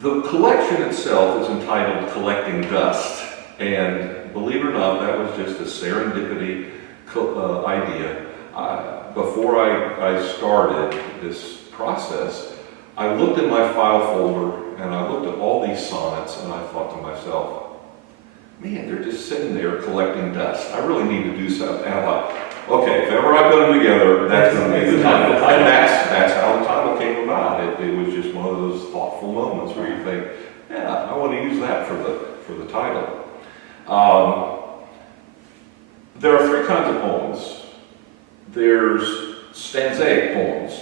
The collection itself is entitled Collecting Dust, and believe it or not, that was just a serendipity idea. Before I started this process, I looked in my file folder and I looked at all these sonnets and I thought to myself, man, they're just sitting there collecting dust. I really need to do something. And I thought, okay, if ever I put them together, that's going to be the title. And that's how the title came about. It was just one of those thoughtful moments where you think, yeah, I want to use that for the title. There are three kinds of poems. There's stanzaic poems,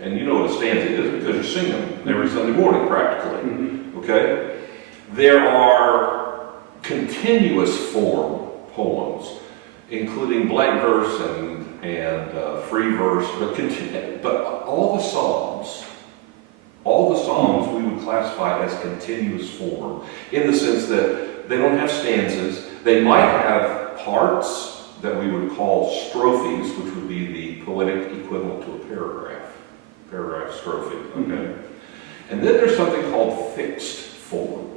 and you know what a stanza is because you sing them every Sunday morning practically, okay? There are continuous form poems, including blank verse and free verse, but all the psalms we would classify as continuous form, in the sense that they don't have stanzas. They might have parts that we would call strophes, which would be the poetic equivalent to a paragraph strophe, okay? And then there's something called fixed form.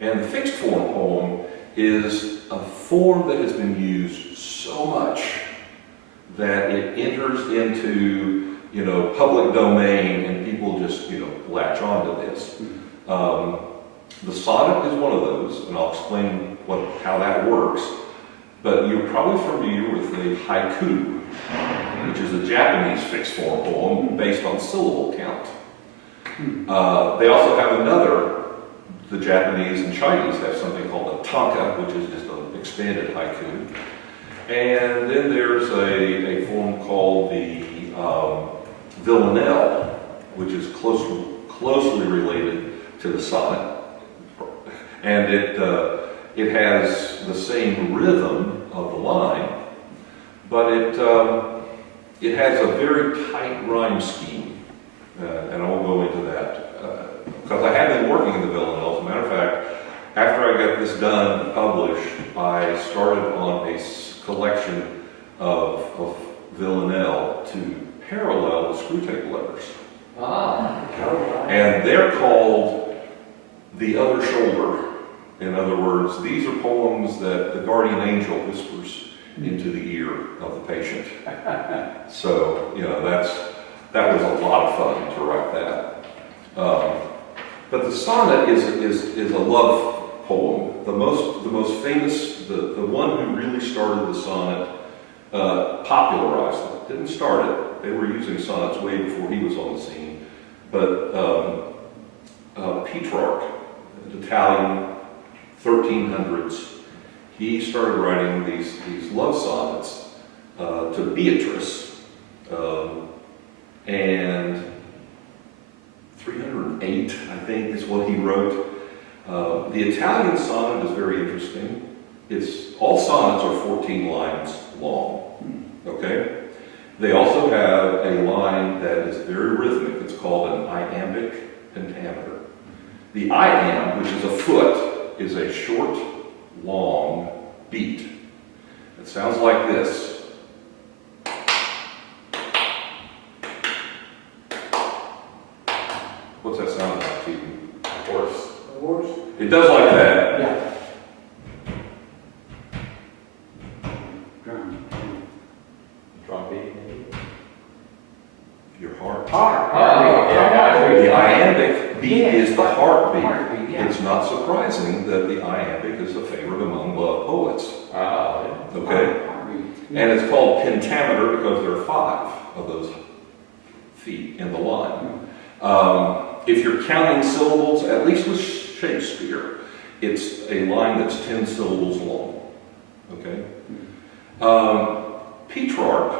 And the fixed form poem is a form that has been used so much that it enters into, public domain and people just, latch onto this. The sonnet is one of those, and I'll explain how that works. But you're probably familiar with the haiku, which is a Japanese fixed form poem based on syllable count. They also have the Japanese and Chinese have something called a tanka, which is just an expanded haiku. And then there's a form called the villanelle, which is closely related to the sonnet. And it has the same rhythm of the line, but it has a very tight rhyme scheme, and I won't go into that because I have been working in the villanelle. As a matter of fact, after I got this done and published, I started on a collection of villanelle to parallel the Screwtape Letters. And they're called The Other Shoulder. In other words, these are poems that the guardian angel whispers into the ear of the patient. So, that was a lot of fun to write that. But the sonnet is a love poem. The most famous, the one who really started the sonnet, popularized it. Didn't start it. They were using sonnets way before he was on the scene. But Petrarch, an Italian, 1300s, he started writing these love sonnets to Beatrice, and 308, I think, is what he wrote. The Italian sonnet is very interesting. All sonnets are 14 lines long, okay? They also have a line that is very rhythmic. It's called an iambic pentameter. The iamb, which is a foot, is a short, long beat. It sounds like this. What's that sound like to you? A horse. A horse? It does like that. Yeah. Drum. Drum beat, maybe? Your heart. Yeah. The iambic beat is the heartbeat. Heartbeat, yeah. It's not surprising that the iambic is a favorite among love poets. Okay? Heartbeat. And it's called pentameter because there are 5 of those feet in the line. If you're counting syllables, at least with Shakespeare, it's a line that's 10 syllables long. Okay? Petrarch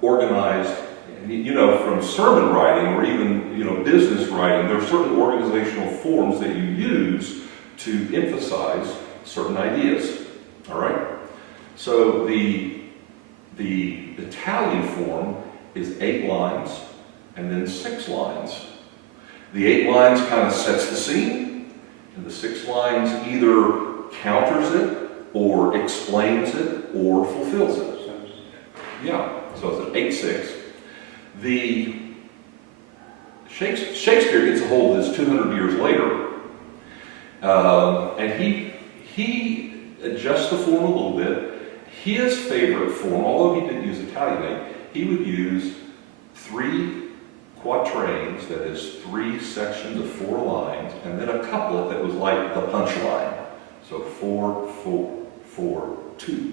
organized, from sermon writing or even, business writing, there are certain organizational forms that you use to emphasize certain ideas. All right? So the Italian form is 8 lines and then 6 lines. The 8 lines kind of sets the scene, and the 6 lines either counters it, or explains it, or fulfills it. Yeah, so it's an 8-6. The Shakespeare gets a hold of this 200 years later, And he adjusts the form a little bit. His favorite form, although he didn't use Italianate, he would use 3 quatrains, that is 3 sections of 4 lines, and then a couplet that was like the punchline. So 4, 4, 4, 2.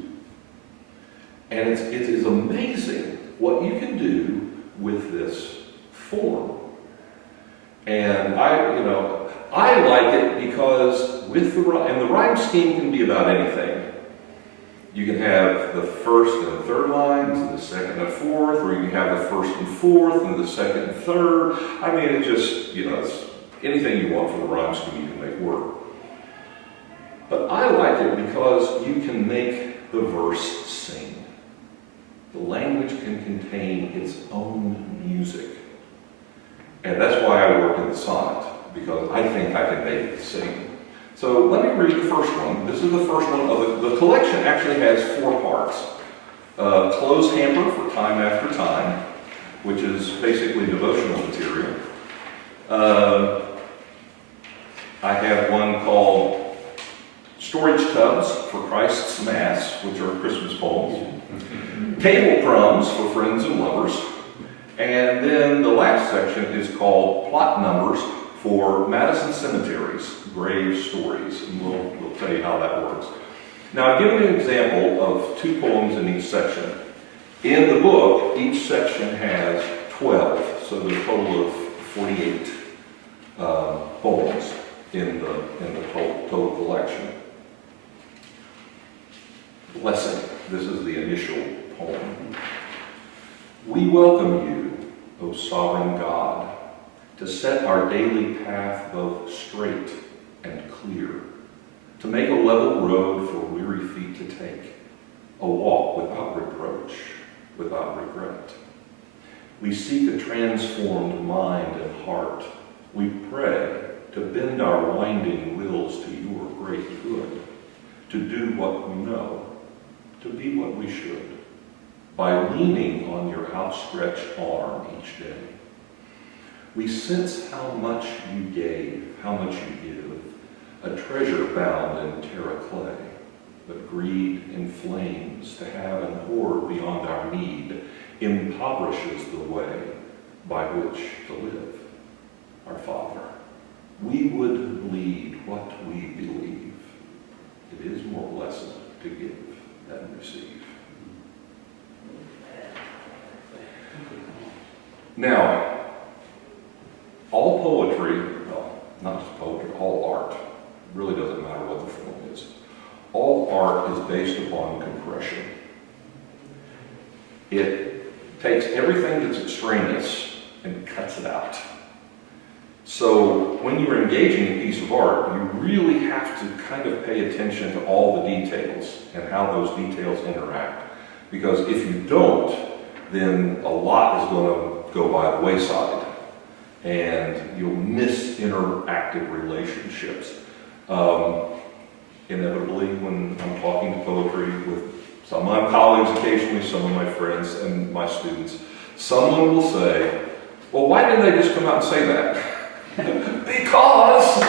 And it is amazing what you can do with this form. And I like it because with the rhyme scheme can be about anything. You can have the first and third lines, and the second and fourth, or you can have the first and fourth, and the second and third. I mean, it just, it's anything you want for the rhyme scheme you can make work. But I like it because you can make the verse sing. The language can contain its own music. And that's why I work in the sonnet, because I think I can make it sing. So let me read the first one. This is the first one of the collection. Actually has 4 parts. Clothes hamper for time after time, which is basically devotional material. I have one called Storage Tubs for Christ's Mass, which are Christmas poems. Table Crumbs for Friends and Lovers. And then the last section is called Plot Numbers for Madison Cemetery's Grave Stories. And we'll tell you how that works. Now, I've given an example of 2 poems in each section. In the book, each section has 12, so there's a total of 48 poems in the total collection. Blessing. This is the initial poem. We welcome you, O sovereign God, to set our daily path both straight and clear, to make a level road for weary feet to take, a walk without reproach, without regret. We seek a transformed mind and heart. We pray to bend our winding wills to your great good, to do what we know, to be what we should, by leaning on your outstretched arm each day. We sense how much you gave, how much you give, a treasure bound in terra clay, but greed inflames to have and hoard beyond our need, impoverishes the way by which to live. Our Father, we would lead what we believe. It is more blessed to give than receive. Now, all poetry, well, not just poetry, all art, really doesn't matter what the form is. All art is based upon compression. It takes everything that's extraneous and cuts it out. So when you're engaging a piece of art, you really have to kind of pay attention to all the details and how those details interact. Because if you don't, then a lot is going to go by the wayside and you'll miss interactive relationships. Inevitably, when I'm talking to poetry with some of my colleagues occasionally, some of my friends and my students, someone will say, well, why didn't they just come out and say that? Because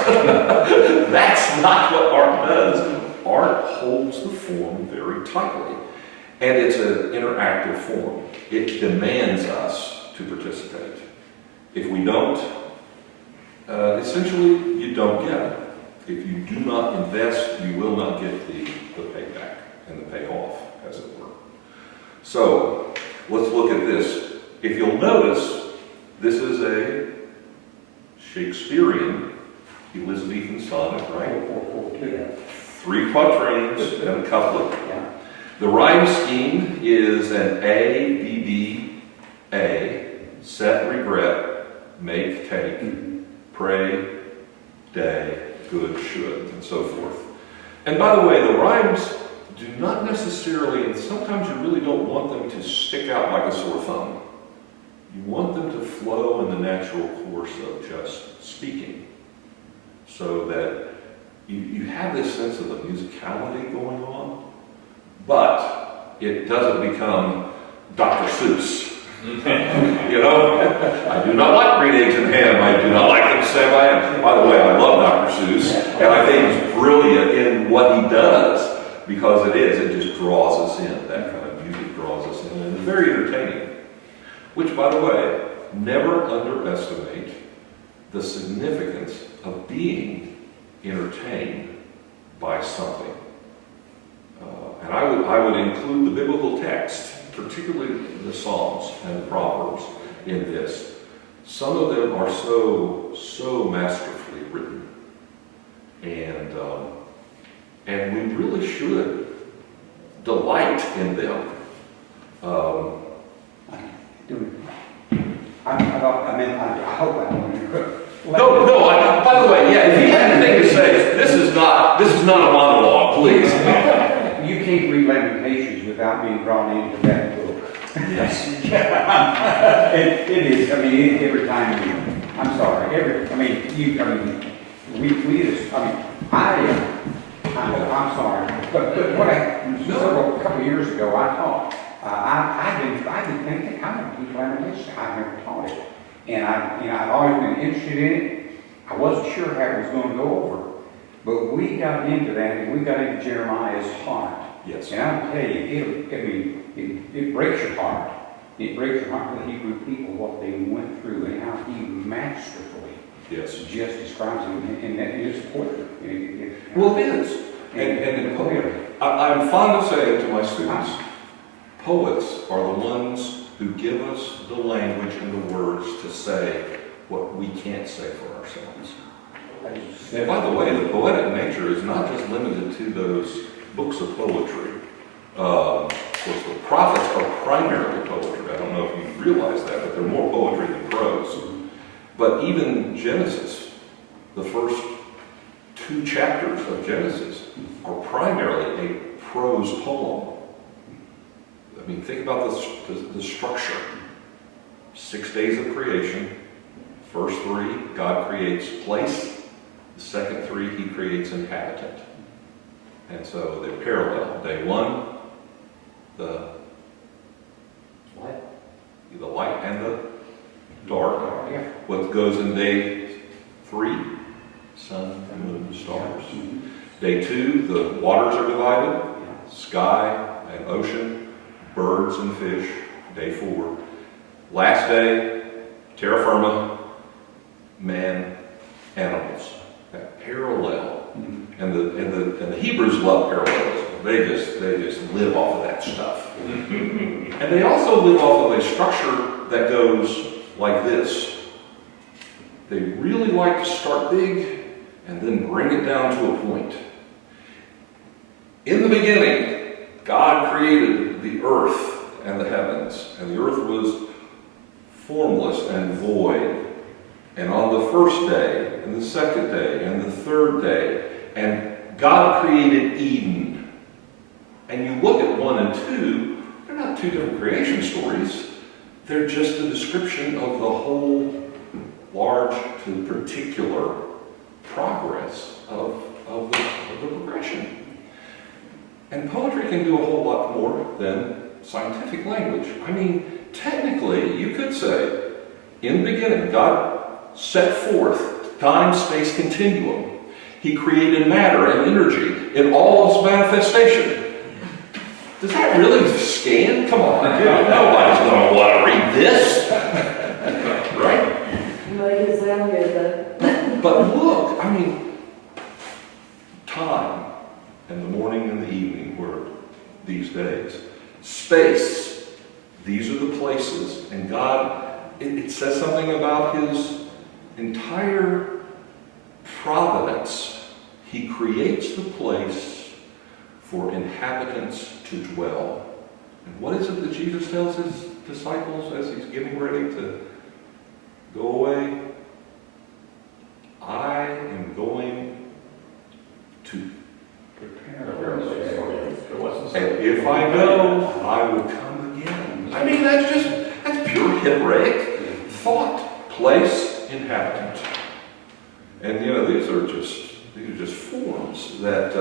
that's not what art does. Art holds the form very tightly. And it's an interactive form. It demands us to participate. If we don't, essentially you don't get it. If you do not invest, you will not get the payback and the payoff, as it were. So, let's look at this. If you'll notice, this is a Shakespearean Elizabethan sonnet, right? 3 quatrains and a couplet. The rhyme scheme is an A, B, B, A, set, regret, make, take, pray, day, good, should, and so forth. And by the way, the rhymes do not necessarily, and sometimes you really don't want them to stick out like a sore thumb. You want them to flow in the natural course of just speaking, so that you have this sense of the musicality going on, but it doesn't become Dr. Seuss. You know, I do not like green eggs and ham. I do not like them Sam I am. By the way, I love Dr. Seuss, and I think he's brilliant in what he does, because it just draws us in. That kind of music draws us in, and it's very entertaining. Which, by the way, never underestimate the significance of being entertained by something. And I would include the biblical text, particularly the Psalms and the Proverbs, in this. Some of them are so masterfully written, and we really should delight in them. I hope I don't. No. By the way, yeah. If you have anything to say, this is not a monologue, please. You can't read Lamentations without being drawn into that book. Yes. It is. I mean, every time I'm sorry. I'm sorry. But a couple of years ago, I taught. I've been thinking, I'm going to teach Lamentations. I've never taught it, and I've always been interested in it. I wasn't sure how it was going to go over, but we got into that, and we got into Jeremiah's heart. Yes. And I'll tell you, it breaks your heart. It breaks your heart for the Hebrew people, what they went through, and how he masterfully just describes it, and that is poetry. Well, it is. And I'm fond of saying to my students, poets are the ones who give us the language and the words to say what we can't say for ourselves. And by the way, the poetic nature is not just limited to those books of poetry. Of course, the prophets are primarily poetry. I don't know if you realize that, but they're more poetry than prose. But even Genesis, the first 2 chapters of Genesis, are primarily a prose poem. I mean, think about the structure. 6 days of creation. First 3, God creates place. The second 3, he creates inhabitant. And so they're parallel. Day 1, the light and the dark. What goes in day 3? Sun, moon, stars. Day 2, the waters are divided. Sky and ocean, birds and fish. Day 4. Last day, terra firma, man, animals. That parallel. And the Hebrews love parallelism. They just live off of that stuff. And they also live off of a structure that goes like this. They really like to start big and then bring it down to a point. In the beginning, God created the earth and the heavens, and the earth was formless and void. And on the first day, and the second day, and the third day, and God created Eden. And you look at 1 and 2, they're not 2 different creation stories. They're just a description of the whole large to particular progress of the progression. And poetry can do a whole lot more than scientific language. I mean, technically, you could say, in the beginning, God set forth time-space continuum. He created matter and energy in all of its manifestation. Does that really scan? Come on, nobody's going to want to read this. Right? Make it sound good though. But look, I mean, time and the morning and the evening were these days. Space, these are the places. And God, it says something about his entire providence. He creates the place for inhabitants to dwell. And what is it that Jesus tells his disciples as he's getting ready to go away? I am going to prepare a place. And if I go, I will come again. I mean, that's pure Hebraic thought. Place, inhabitant. And these are just forms that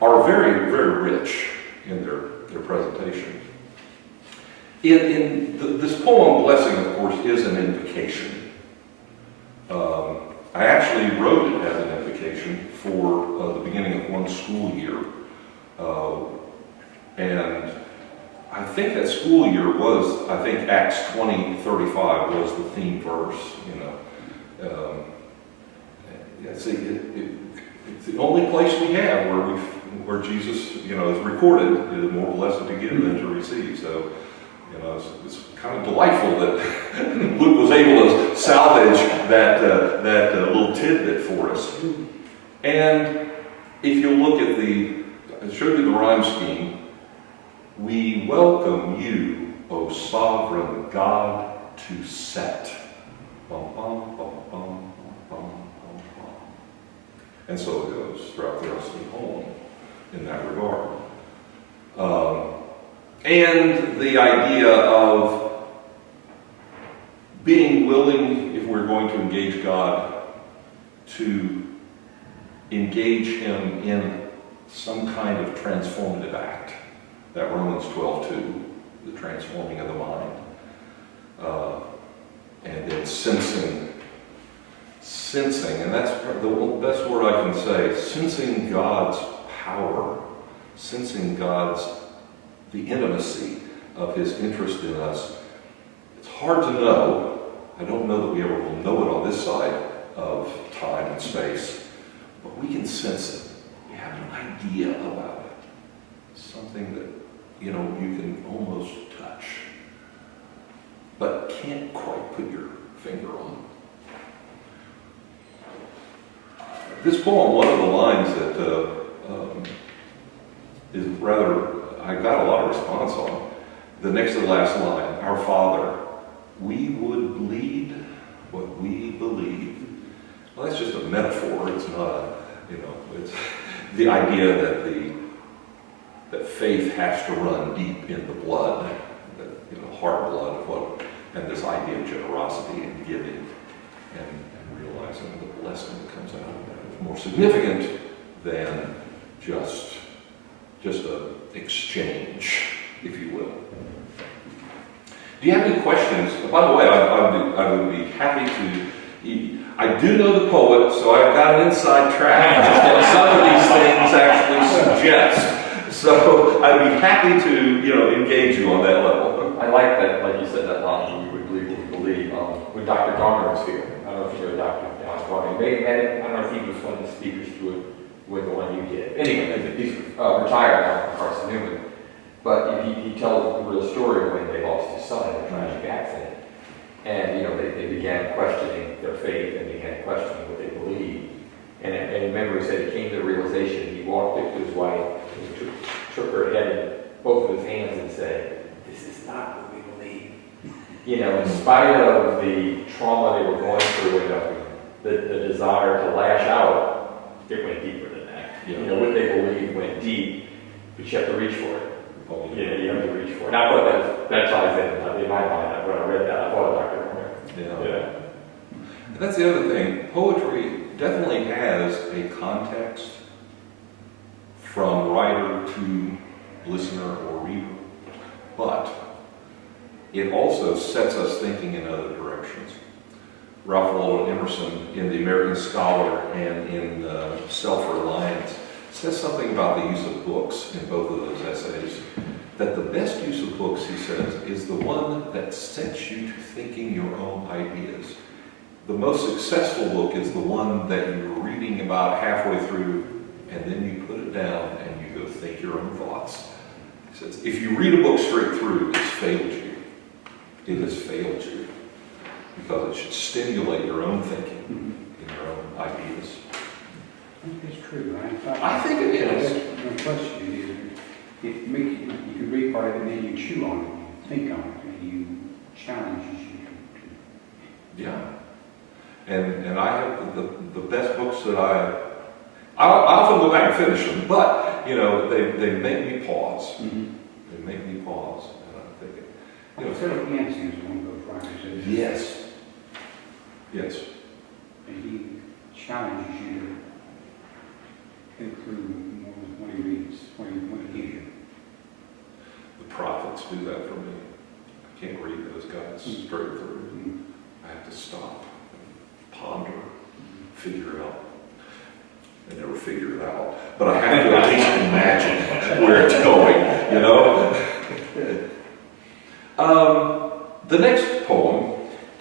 are very, very rich in their presentation. This poem, Blessing, of course, is an invocation. I actually wrote it as an invocation. sanctification for the beginning of one school year. And I think that school year was, I think Acts 20:35 was the theme verse, you know. It's the only place we have where Jesus, you know, is recorded, is more blessed to give than to receive. So, you know, it's kind of delightful that Luke was able to salvage that little tidbit for us. And if you look at I showed you the rhyme scheme. We welcome you, O sovereign God, to set. Bum, bum, bum, bum, bum, bum, bum. And so it goes throughout the rest of the poem in that regard. And the idea of being willing, if we're going to engage God, to engage Him in some kind of transformative act. That Romans 12:2, the transforming of the mind. And then sensing, and that's the best word I can say, sensing God's power, sensing the intimacy of His interest in us. It's hard to know. I don't know that we ever will know it on this side of time and space, but we can sense it. We have an idea about it. Something that, you know, you can almost touch, but can't quite put your finger on. This poem, one of the lines that is rather, I got a lot of response on. The next to the last line, our Father, we would bleed what we believe. Well, that's just a metaphor. It's not it's the idea that faith has to run deep in the blood, heart blood of what, and this idea of generosity and giving and realizing the blessing that comes out of that is more significant than just an exchange, if you will. Do you have any questions? By the way, I would be happy to. I do know the poet, so I've got an inside track that some of these things actually suggest. So I'd be happy to, engage you on that level. I like that, like you said, that line, we would believe what we believe. When Dr. Garner was here, I don't know if you know Dr. Garner, I don't know if he was one of the speakers to it with the one you did. Anyway, he's retired now from Carson Newman. But he tells the real story when they lost his son in a tragic accident. And, they began questioning their faith and began questioning what they believed. And remember, he said he came to the realization, he walked up to his wife, and took her head in both of his hands and said, this is not what we believe. In spite of the trauma they were going through and the desire to lash out, it went deeper than that. Yeah. What they believed went deep, but you have to reach for it. You have to reach for it. And I thought that ties in my mind. When I read that, I thought of Dr. Garner. Yeah. And that's the other thing. Poetry definitely has a context from writer to listener or reader, but it also sets us thinking in other directions. Ralph Waldo Emerson, in The American Scholar and in Self-Reliance, says something about the use of books in both of those essays, that the best use of books, he says, is the one that sets you to thinking your own ideas. The most successful book is the one that you're reading about halfway through, and then you put it down and you go think your own thoughts. He says, if you read a book straight through, it's failed you. It has failed you, because it should stimulate your own thinking and your own ideas. I think it's true, right? I think it is. The question is, you can read part of it and then you chew on it, you think on it, and you challenge you to. Yeah. And I have the best books that I often go back and finish them, but, they make me pause. Mm-hmm. They make me pause. And I'm thinking, Philip Yancey is one of those writers. Yes. Yes. And he challenges you to think through more than what he reads, what he hears. The prophets do that for me. I can't read those guys straight through. I have to stop, ponder, figure out. I never figure it out, but I have to at least imagine where it's going, you know? The next poem,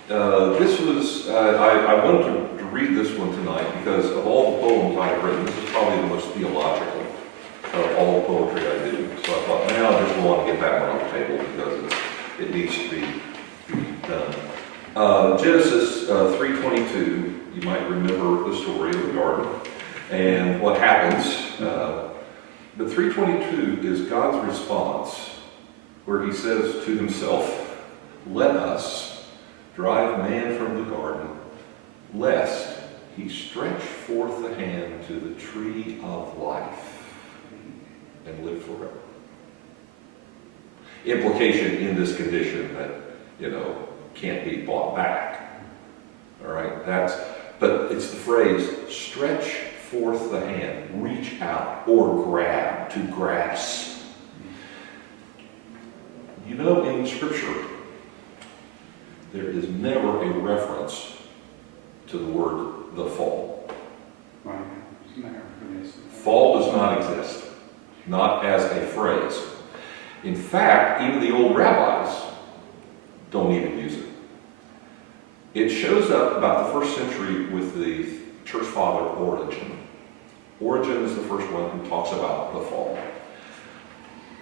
this was, I wanted to read this one tonight because of all the poems I've written, this is probably the most theological of all the poetry I do. So I thought, now I just want to get that one on the table because it needs to be done. Genesis 3:22, you might remember the story of the garden and what happens. But 3:22 is God's response where he says to himself, let us drive man from the garden, lest he stretch forth the hand to the tree of life and live forever. Implication in this condition that, can't be bought back. All right, but it's the phrase, stretch forth the hand, reach out or grab, to grasp. In Scripture, there is never a reference to the word the fall. Fall does not exist, not as a phrase. In fact, even the old rabbis don't even use it. It shows up about the 1st century with the church father Origen. Origen is the first one who talks about the fall.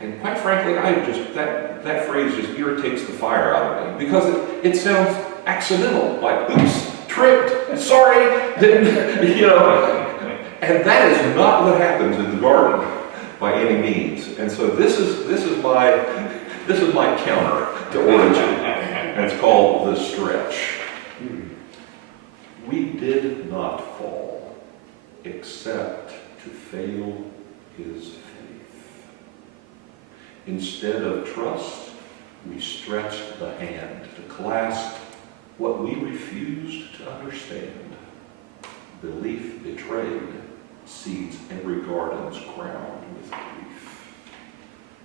And quite frankly, that phrase just irritates the fire out of me because it sounds accidental, like, oops, tripped, sorry, didn't, And that is not what happens in the garden by any means. And so this is my counter to Origen, and it's called the stretch. We did not fall except to fail his faith. Instead of trust, we stretched the hand to clasp what we refused to understand. Belief betrayed seeds every garden's crowned with grief.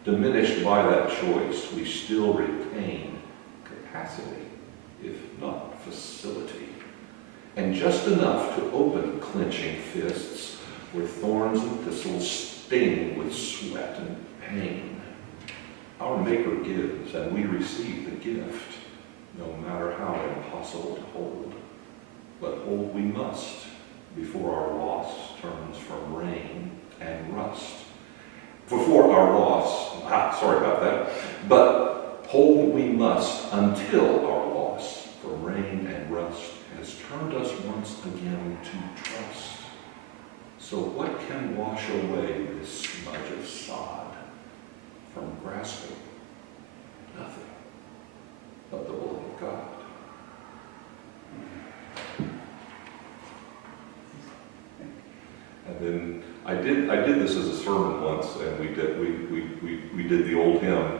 Diminished by that choice, we still retain capacity, if not facility, and just enough to open clenching fists where thorns and thistles sting with sweat and pain. Our Maker gives, and we receive the gift, no matter how impossible to hold. But hold we must, before our loss turns from rain and rust. But hold we must until our loss from rain and rust has turned us once again to trust. So what can wash away this smudge of sod from grasping? Nothing but the blood of God. And then I did this as a sermon once, and we did the old hymn,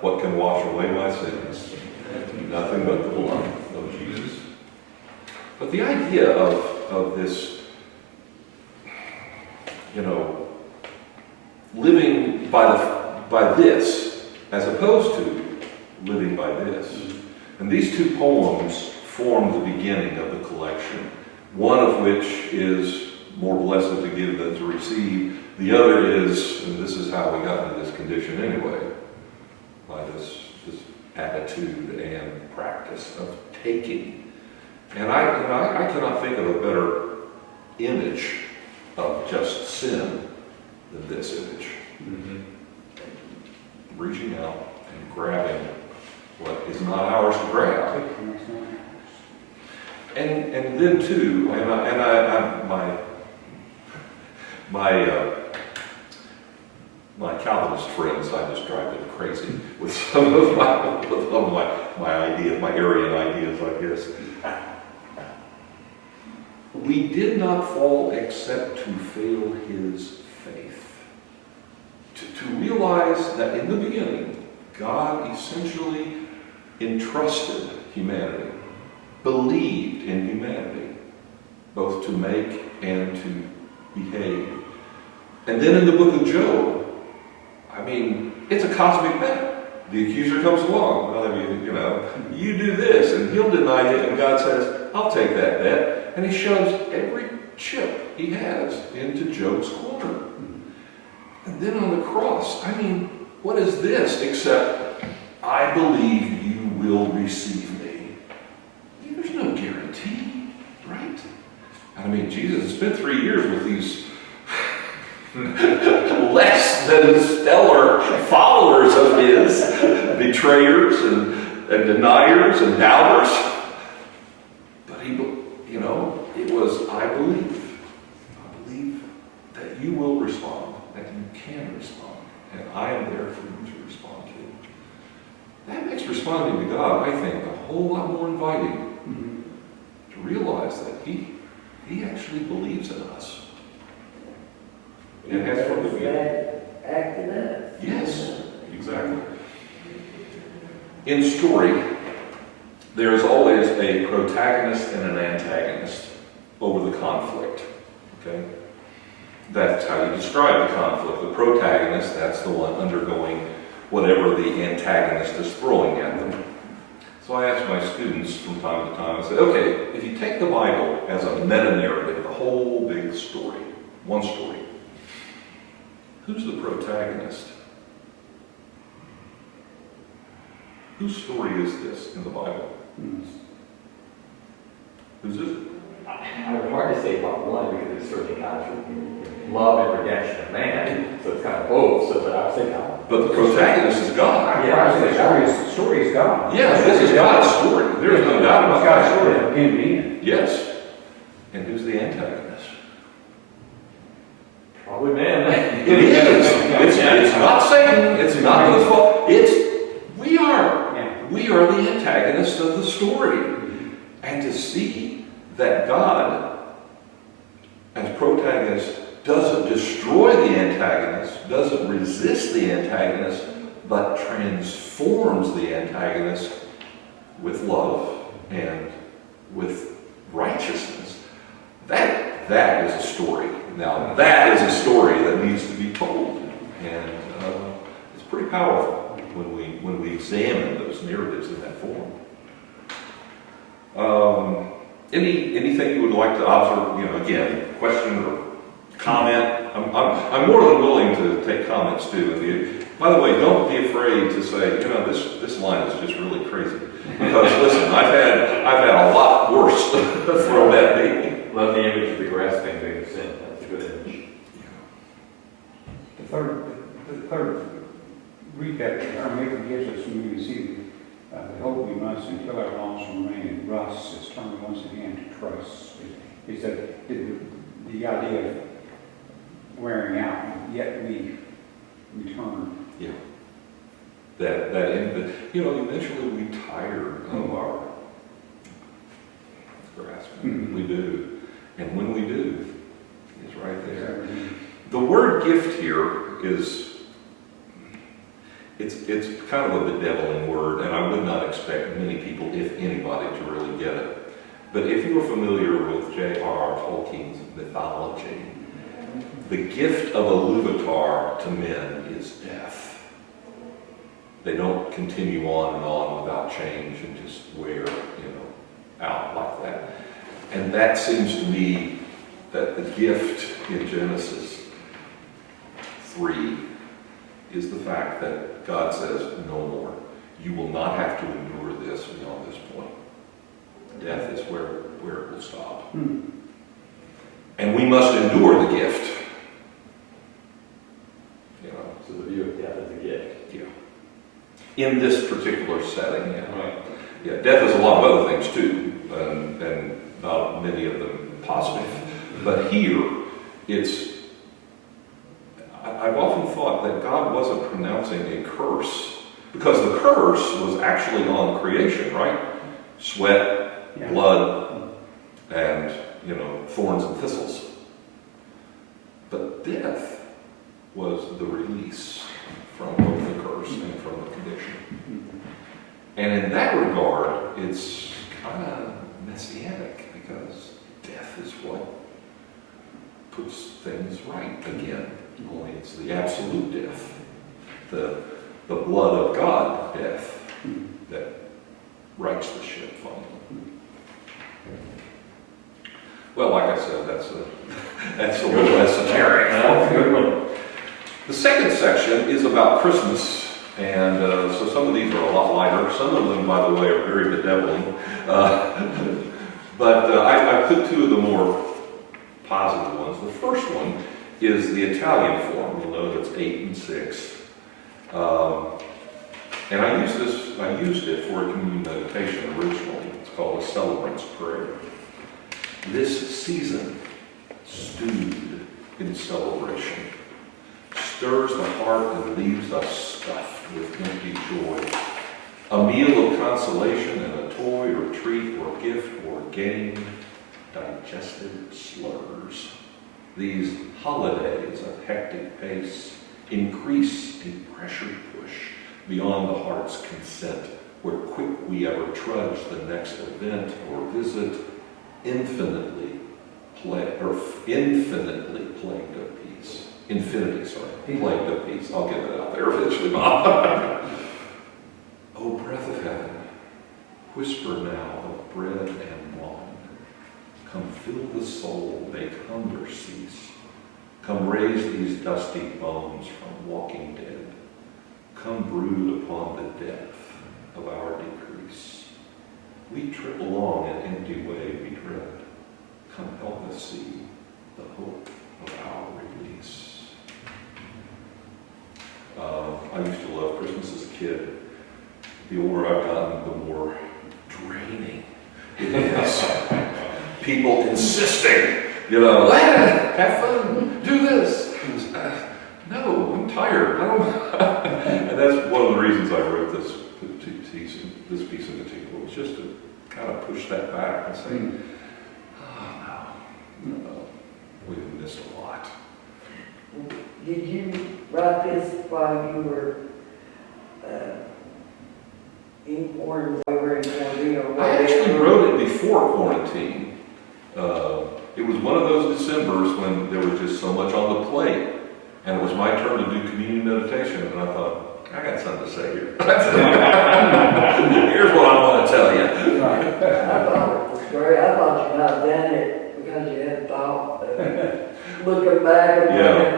what can wash away my sins? Nothing but the blood of Jesus. But the idea of this, living by this, as opposed to living by this. And these two poems form the beginning of the collection, one of which is more blessed to give than to receive. The other is, and this is how we got into this condition anyway, by this attitude and practice of taking. And I cannot think of a better image of just sin than this image. Mm-hmm. Reaching out and grabbing what is not ours to grab. And then too, my Calvinist friends, I just drive them crazy with some of my ideas, my Arian ideas like this. We did not fall except to fail his faith. To realize that in the beginning, God essentially entrusted humanity, believed in humanity, both to make and to behave. And then in the book of Job, it's a cosmic bet. The accuser comes along, you do this, and he'll deny it, and God says, I'll take that bet. And he shoves every chip he has into Job's corner. And then on the cross, I mean, what is this except, I believe you will receive me. I mean, there's no guarantee, right? I mean, Jesus has spent 3 years with these less than stellar followers of his, betrayers and deniers and doubters. But he, you know, it was, I believe that you will respond, that you can respond, and I am there for you to respond to. That makes responding to God, I think, a whole lot more inviting to realize that he actually believes in us. And has from the beginning. Acting up. Yes, exactly. In story, there is always a protagonist and an antagonist over the conflict. Okay? That's how you describe the conflict. The protagonist, that's the one undergoing whatever the antagonist is throwing at them. So I ask my students from time to time, I say, okay, if you take the Bible as a meta-narrative, the whole big story, one story, who's the protagonist? Whose story is this in the Bible? Whose is it? I would hard to say about one because it's certainly God's love and redemption of man, so it's kind of both. So I would say God. But the protagonist is God. The story is God. Yeah, this is God's story. There is no doubt about It's God's that. story from beginning to end. Yes. And who's the antagonist? Probably man. It is. It's not Satan. It's not the fault. We are. Yeah. We are the antagonists of the story. And to see that God, as protagonist, doesn't destroy the antagonist, doesn't resist the antagonist, but transforms the antagonist with love and with righteousness. That is a story. Now, that is a story that needs to be told. And it's pretty powerful when we examine those narratives in that form. Anything you would like to observe, again, question or comment? I'm more than willing to take comments too. By the way, don't be afraid to say, this line is just really crazy. Because listen, I've had a lot worse thrown at me. Love the image of the grasping thing of sin. That's a good image. The third recap, our Maker gives us when we see the hope we must until our loss remain in rust is turned once again to trust. He said the idea of wearing out, yet we return. Yeah. Eventually we tire of our grasping. We do. And when we do, it's right there. The word gift here is, it's kind of a bedeviling word, and I would not expect many people, if anybody, to really get it. But if you are familiar with J.R.R. Tolkien's mythology, the gift of a Iluvatar to men is death. They don't continue on and on without change and just wear, out like that. And that seems to me that the gift in Genesis 3 is the fact that God says, no more. You will not have to endure this beyond this point. Death is where it will stop. And we must endure the gift. So the view of death as a gift. Yeah. In this particular setting, yeah. Right. Yeah, death is a lot of other things too, and not many of them positive. But here, I've often thought that God wasn't pronouncing a curse, because the curse was actually on creation, right? Sweat, blood, and, thorns and thistles. But death was the release from both the curse and from the condition. And in that regard, it's kind of messianic, because death is what puts things right again. Only it's the absolute death, the blood of God death that rights the ship finally. Well, like I said, that's That's a little esoteric. That's a good one. The second section is about Christmas, and so some of these are a lot lighter. Some of them, by the way, are very bedeviling. But I put two of the more positive ones. The first one is the Italian form. You'll know that's 8 and 6. And I used it for a communion meditation originally. It's called a Celebrant's Prayer. This season, stewed in celebration, stirs the heart and leaves us stuffed with empty joy. A meal of consolation and a toy or treat or gift or game, digested slurs. These holidays of hectic pace increase a pressured push beyond the heart's consent, where quick we ever trudge the next event or visit, infinitely plagued of peace. Infinity, sorry. Plagued of peace. I'll get that out there eventually, Bob. O breath of heaven, whisper now of bread and wine. Come fill the soul, make hunger cease. Come raise these dusty bones from walking dead. Come brood upon the depth of our decrease. We trip along an empty way we dread. Come help us see the hope of our release. I used to love Christmas as a kid. The older I've gotten, the more draining it is. People insisting, have fun, do this. No, I'm tired. I don't. And that's one of the reasons I wrote this piece in particular, was just to kind of push that back and say, no, we've missed a lot. Did you write this while you were in quarantine, or I actually wrote it before quarantine. It was one of those Decembers when there was just so much on the plate, and it was my turn to do communion meditation, and I thought, I got something to say here. Here's what I want to tell you. I thought it was great. I thought you might have done it because you had thought, looking back and going,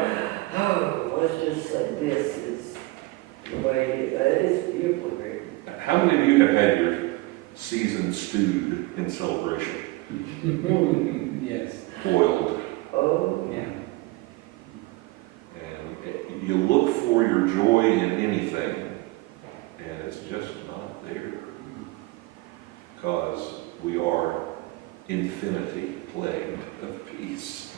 oh, let's just say this is the way it is. It's beautifully written. How many of you have had your season stewed in celebration? Yes. Boiled. Oh, Yeah. And you look for your joy in anything, and it's just not there. Because we are infinity plagued of peace.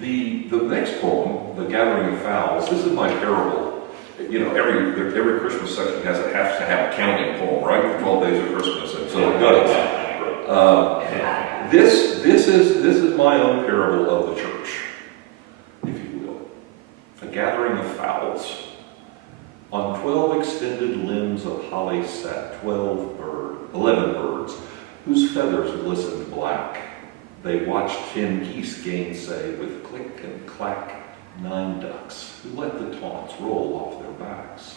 The next poem, The Gathering of Fowls, this is my parable. Every Christmas section has to have a counting poem, right? The 12 days of Christmas, and so it does. This is my own parable of the church, if you will. A gathering of fowls. On 12 extended limbs of holly sat 11 birds, whose feathers glistened black. They watched 10 geese gainsay with click and clack 9 ducks, who let the taunts roll off their backs.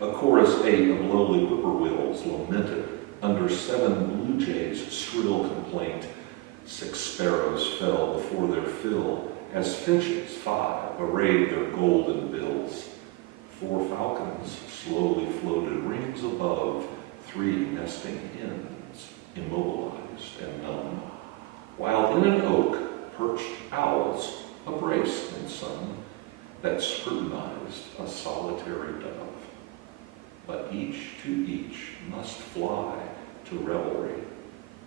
A chorus 8 of lowly whippoorwills lamented under 7 blue jays' shrill complaint. 6 sparrows fell before their fill, as finches 5 arrayed their golden bills. 4 falcons slowly floated rings above 3 nesting hens, immobilized and numb, while in an oak perched owls, abraced in sun, that scrutinized a solitary dove. But each to each must fly to revelry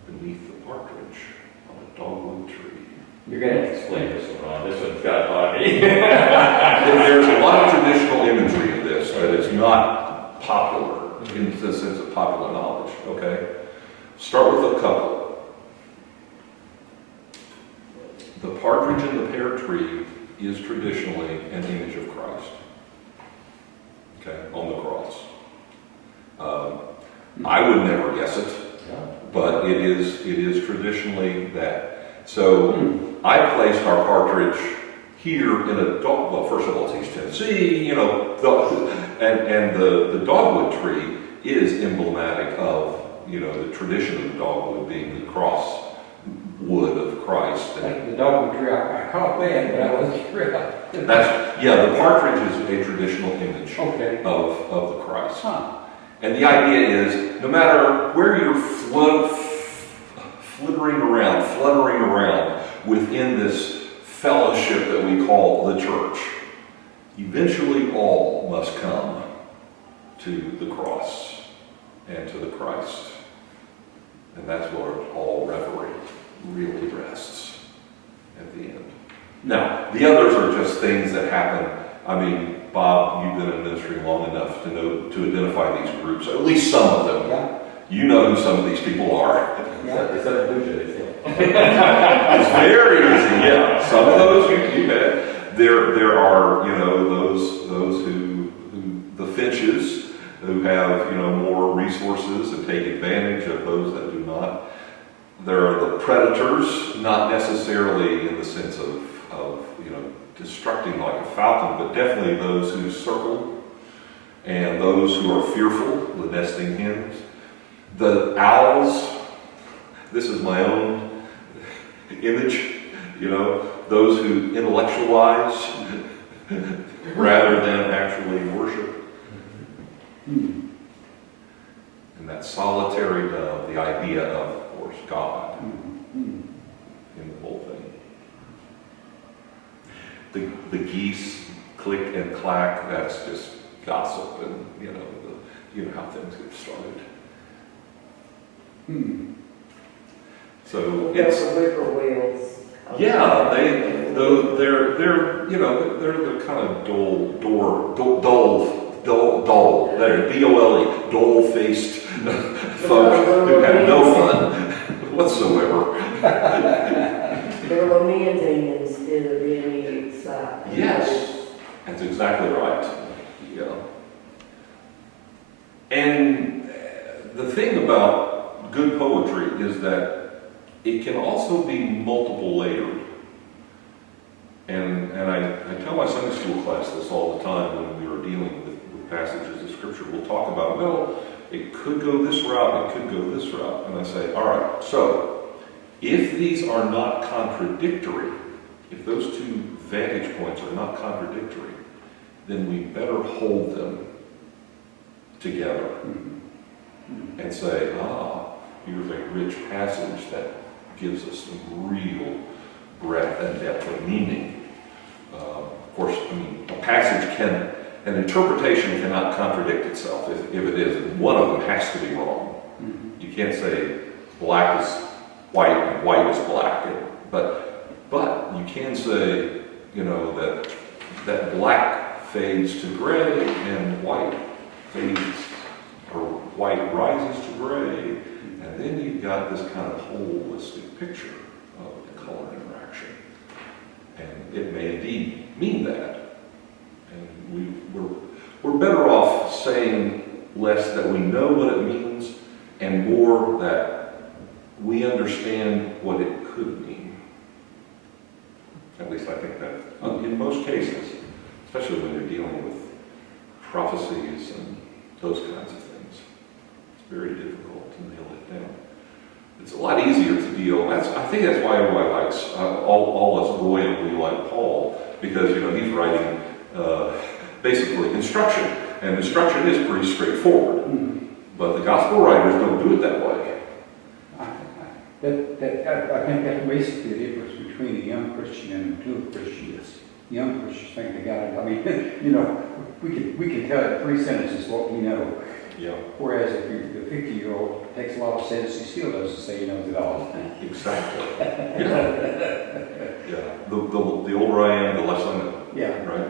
beneath the partridge on a dogwood tree. You're going to have to explain this one, Ron. This one's got body. There's a lot of traditional imagery in this that is not popular in the sense of popular knowledge, okay? Start with a couple. The partridge in the pear tree is traditionally an image of Christ, okay, on the cross. I would never guess it, but it is traditionally that. So I placed our partridge here in a dog. Well, first of all, it's East Tennessee, and the dogwood tree is emblematic of the tradition of the dogwood being the cross wood caught that, but I wasn't sure. The partridge is a traditional image Okay. of the Christ. Huh. And the idea is, no matter where you're fluttering around within this fellowship that we call the church, eventually all must come to the cross and to the Christ. And that's where all reverie really rests at the end. Now, the others are just things that happen. I mean, Bob, you've been in ministry long enough to know, to identify these groups, at least some of them. Yeah. You know who some of these people are. It's that illusion, isn't it? It's very easy, yeah. Some of those you bet. There are, those who the Finches, who have, more resources and take advantage of those that do not. There are the predators, not necessarily in the sense of destructing like a falcon, but definitely those who circle, and those who are fearful, the nesting hens. The owls, this is my own image, those who intellectualize rather than actually worship. And that solitary dove, the idea of course, God in the whole thing. The geese click and clack, that's just gossip, and how things get started. So it's the whippoorwills. yeah, they're the kind of dull, they're D-O-L-E, dull-faced folk who have no fun whatsoever. They're lamenting instead of being excited. Yes, that's exactly right. Yeah. And the thing about good poetry is that it can also be multiple layered. And I tell my Sunday school class this all the time when we are dealing with passages of Scripture. We'll talk about, well, it could go this route, it could go this route. And I say, all right, so if these are not contradictory, if those two vantage points are not contradictory, then we better hold them together and say, here's a rich passage that gives us some real breadth and depth of meaning. Of course, a passage an interpretation cannot contradict itself. If it is, one of them has to be wrong. You can't say black is white and white is black. But you can say, that black fades to gray and white fades, or white rises to gray. And then you've got this kind of holistic picture of the color interaction. And it may indeed mean that. And we're better off saying less that we know what it means and more that we understand what it could mean. At least I think that in most cases, especially when you're dealing with prophecies and those kinds of things, it's very difficult to nail it down. It's a lot easier to deal. I think that's why everybody likes all us goy and we like Paul, because he's writing basically instruction, and instruction is pretty straightforward. But the gospel writers don't do it that way. I think that's basically the difference between a young Christian and a mature Christian is. Young Christians think they got it. We can tell in 3 sentences what we know. Yeah. Whereas if the 50-year-old takes a lot of sense, he still doesn't say he knows it all. Exactly. Yeah. The older I am, the less I know. Yeah. Right?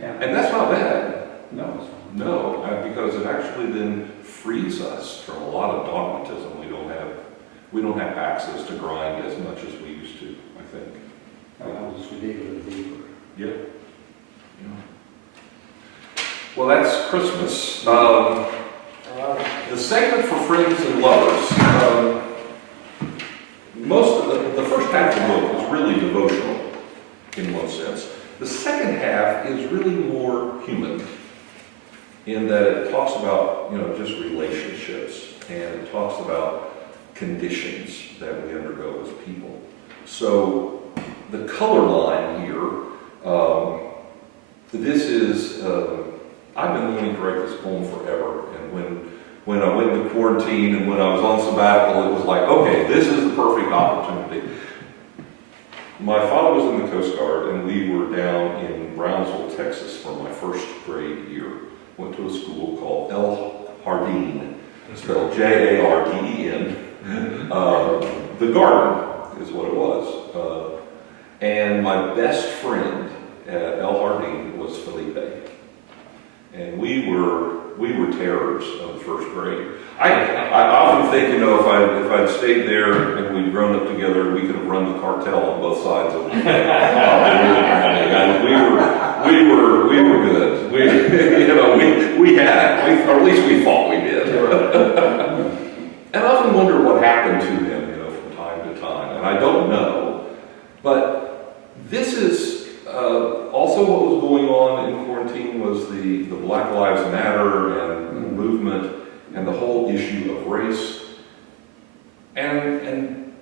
Yeah. And that's not bad. No, it's not. No, because it actually then frees us from a lot of dogmatism. We don't have access to grind as much as we used to, I think. I'll just dig a little deeper. Yeah. Well, that's Christmas. The segment for friends and lovers. Most of the first half of the book is really devotional in one sense. The second half is really more human in that it talks about, just relationships, and it talks about conditions that we undergo as people. So the color line here, this is, I've been wanting to write this poem forever, and when I went into quarantine and when I was on sabbatical, it was like, okay, this is the perfect opportunity. My father was in the Coast Guard, and we were down in Brownsville, Texas for my first grade year. Went to a school called El Jardín, spelled Jardeen. The Garden is what it was. And my best friend at El Jardín was Felipe. And we were terrors of the first grade. I often think, if I'd stayed there and we'd grown up together, we could have run the cartel on both sides of it. We were good. Or at least we thought we did. And I often wonder what happened to him, from time to time. And I don't know. But this is also what was going on in quarantine was the Black Lives Matter and movement and the whole issue of race. And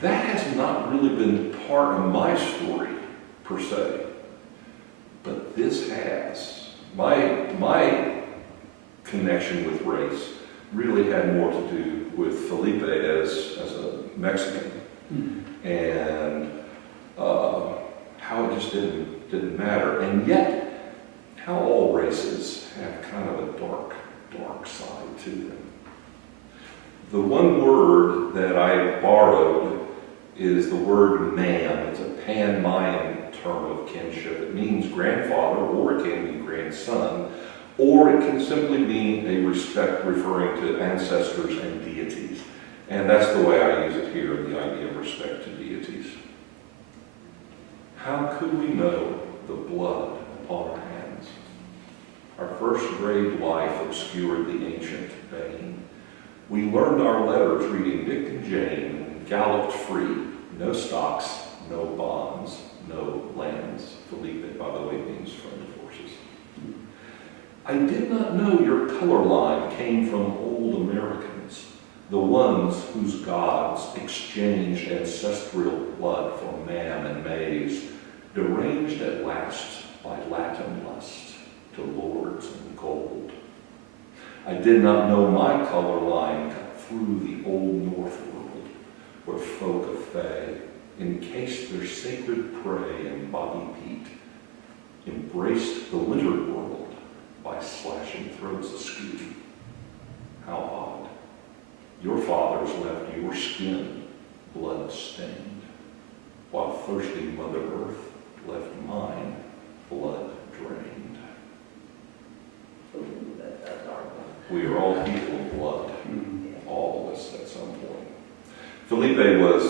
that has not really been part of my story, per se. But this has. My connection with race really had more to do with Felipe as a Mexican. And how it just didn't matter. And yet, how all races have kind of a dark side to them. The one word that I borrowed is the word man. It's a Pan-Mayan term of kinship. It means grandfather, or it can be grandson, or it can simply mean a respect referring to ancestors and deities. And that's the way I use it here, the idea of respect to deities. How could we know the blood upon our hands? Our first grade life obscured the ancient vein. We learned our letters reading Dick and Jane, and galloped free. No stocks, no bonds, no lands. Felipe, by the way, means friend of horses. I did not know your color line came from old Americans, the ones whose gods exchanged ancestral blood for man and maize, deranged at last by Latin lust to lords and gold. I did not know my color line cut through the old North world, where folk of Fae encased their sacred prey in bobby peat, embraced the littered world by slashing throats askew. How odd. Your fathers left your skin blood-stained, while thirsty Mother Earth left mine blood-drained. We are all people of blood, all of us at some point. Felipe was,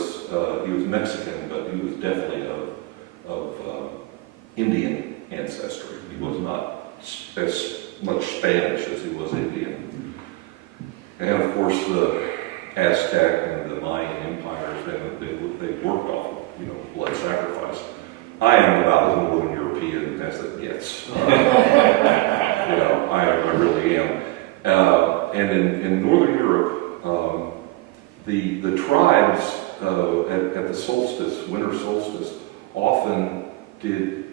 he was Mexican, but he was definitely of Indian ancestry. He was not as much Spanish as he was Indian. And of course, the Aztec and the Mayan empires, they worked off of, blood sacrifice. I am about as Northern European as it gets. I really am. And in Northern Europe, the tribes at the solstice, winter solstice, often did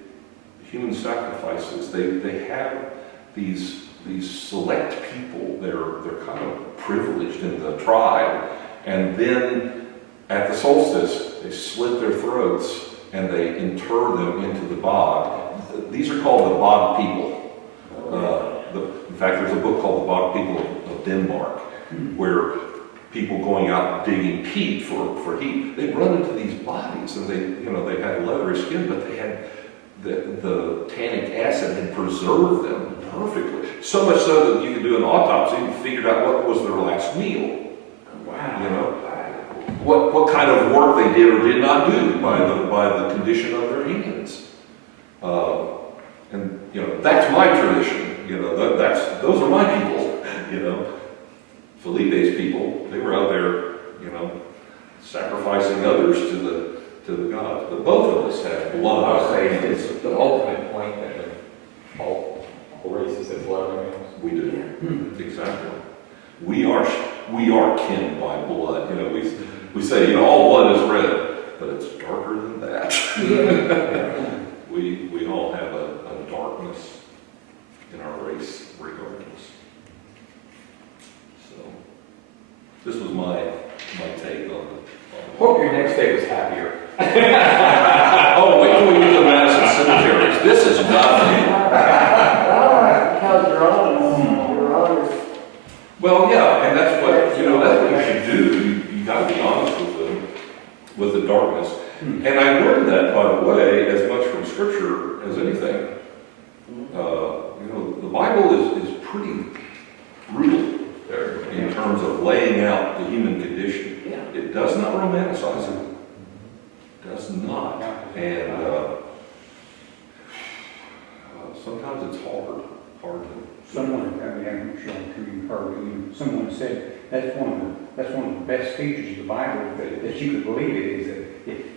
human sacrifices. They have these select people. They're kind of privileged in the tribe, and then at the solstice they slit their throats and they inter them into the bog. These are called the bog people. In fact, there's a book called The Bog People of Denmark, where people going out digging peat for heat, they run into these bodies, and they had leathery skin, but they had the tannic acid had preserved them perfectly. So much so that you could do an autopsy and figured out what was their last meal. Wow. What kind of work they did or did not do by the condition of their hands. And that's my tradition. Those are my people. Felipe's people, they were out there, sacrificing others to the gods. But both of us have blood. I would say it's the ultimate point that all races have blood on their hands. We do. Exactly. We are kin by blood. We say, all blood is red. but it's darker than that. Yeah. We all have a darkness in our race regardless. So, this was my take on Hope your next day was happier. Oh, wait till we get to the Madison cemeteries. This is nothing. Well, because you're honest. You're honest. Well, yeah, and that's what, that's what you should do. You gotta be honest with the darkness. And I learned that, by the way, as much from Scripture as anything. The Bible is pretty brutal in terms of laying out the human condition. Yeah. It does not romanticize it. Does not. And sometimes it's hard to. Someone, I mean, I'm sure you heard, someone said that's one of the best features of the Bible, that you could believe it, is that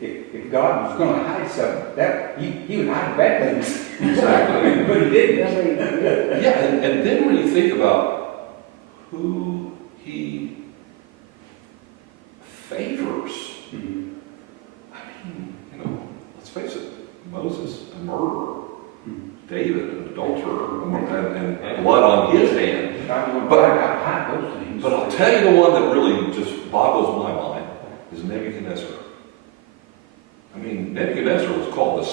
if God was going to hide something, that he would hide bad things. Exactly. But he didn't. Yeah, and then when you think about who he favors, I mean, let's face it, Moses, a murderer, David, an adulterer, and blood on his hand. But I'll tell you the one that really just boggles my mind is Nebuchadnezzar. I mean, Nebuchadnezzar was called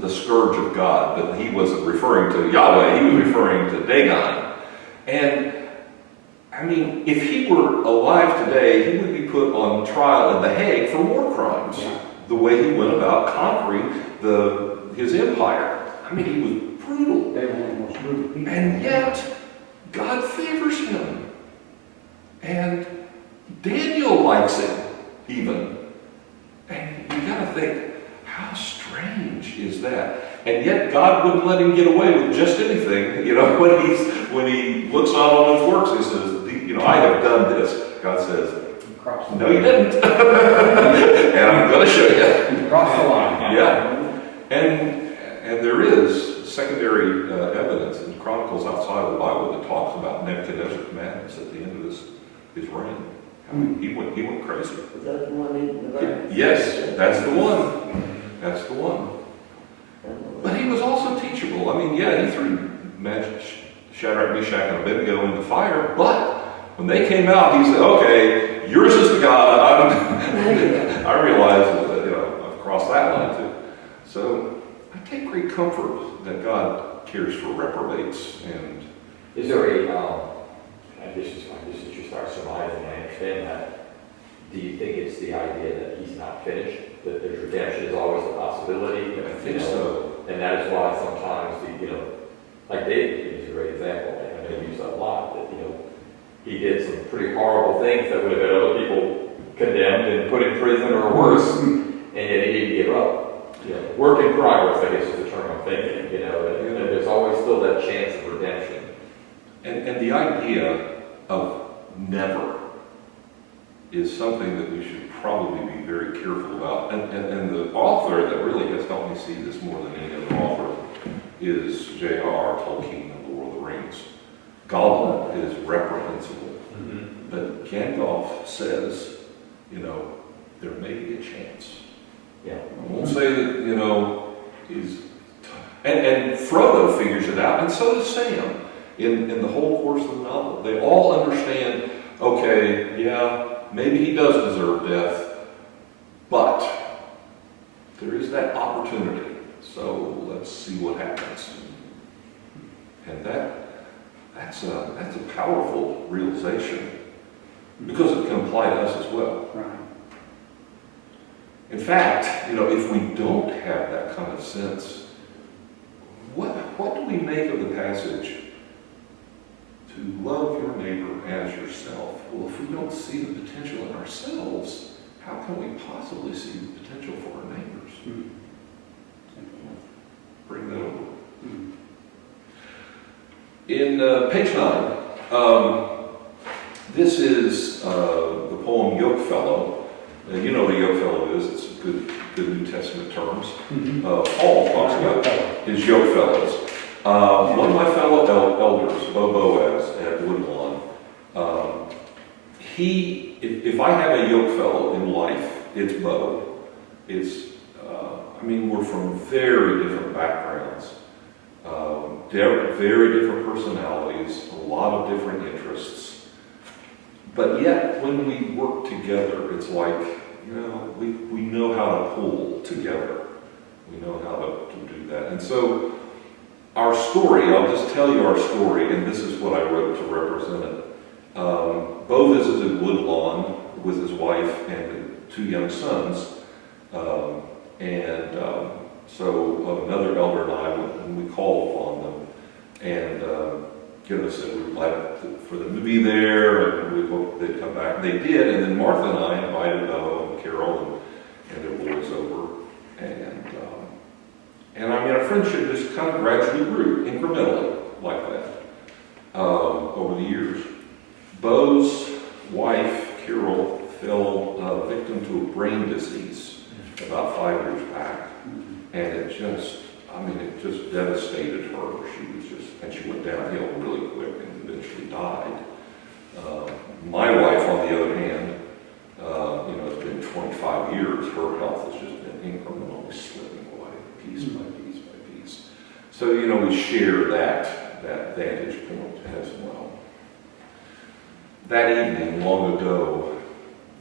the scourge of God, but he wasn't referring to Yahweh, he was referring to Dagon. And I mean, if he were alive today, he would be put on trial in The Hague for war crimes. Yeah. The way he went about conquering his empire. I mean, he was brutal. They were one of the most brutal people. And yet, God favors him. And Daniel likes him, even. And you gotta think, how strange is that? And yet God wouldn't let him get away with just anything. When he looks out on his works, he says, I have done this. God says, no, you didn't. And I'm going to show you. You crossed the line. Yeah. And there is secondary evidence in Chronicles outside of the Bible that talks about Nebuchadnezzar's madness at the end of his reign. I mean, he went crazy. Is that the one in the back? Yes, that's the one. That's the one. But he was also teachable. I mean, yeah, he threw Shadrach, Meshach, and Abednego in the fire, but when they came out, he said, okay, yours is the God. I realize that, I've crossed that line too. So I take great comfort that God cares for reprobates. And is there this is you start surmising, I understand that. Do you think it's the idea that he's not finished? That there's redemption is always a possibility? I think so. And that is why sometimes, like David is a great example. I know you use that a lot, that, he did some pretty horrible things that would have had other people condemned and put in prison or worse, and yet he didn't give up. Work in progress, I guess, is the term I'm thinking. And there's always still that chance of redemption. And the idea of never is something that we should probably be very careful about. And the author that really has helped me see this more than any other author is J.R.R. Tolkien of The Lord of the Rings. Gollum is reprehensible. But Gandalf says, there may be a chance. Yeah. I won't say that, and Frodo figures it out, and so does Sam in the whole course of the novel. They all understand, okay, yeah, maybe he does deserve death, but there is that opportunity. So let's see what happens. And that's a powerful realization, because it can apply to us as well. Right. In fact, if we don't have that kind of sense, what do we make of the passage to love your neighbor as yourself? Well, if we don't see the potential in ourselves, how can we possibly see the potential for our neighbors? Bring that over. In page 9, this is the poem Yokefellow. You know what a yokefellow is. It's good New Testament terms. Paul talks about his yokefellows. One of my fellow elders, Boaz at Woodlawn, if I have a yokefellow in life, it's Bo. I mean, we're from very different backgrounds, very different personalities, a lot of different interests. But yet, when we work together, it's like, we know how to pull together. We know how to do that. And so, our story, I'll just tell you our story, and this is what I wrote to represent it. Bo visited Woodlawn with his wife and 2 young sons. So another elder and I, when we called upon them, and said we were glad for them to be there, and we hoped they'd come back. And they did, and then Martha and I invited Bo and Carol and their boys over, and I mean, our friendship just kind of gradually grew, incrementally, like that, over the years. Bo's wife, Carol, fell victim to a brain disease about 5 years back, and it just devastated her. And she went downhill really quick and eventually died. My wife, on the other hand, it's been 25 years. Her health has just been incrementally slipping away, piece by piece by piece. So, we share that vantage point as well. That evening, long ago,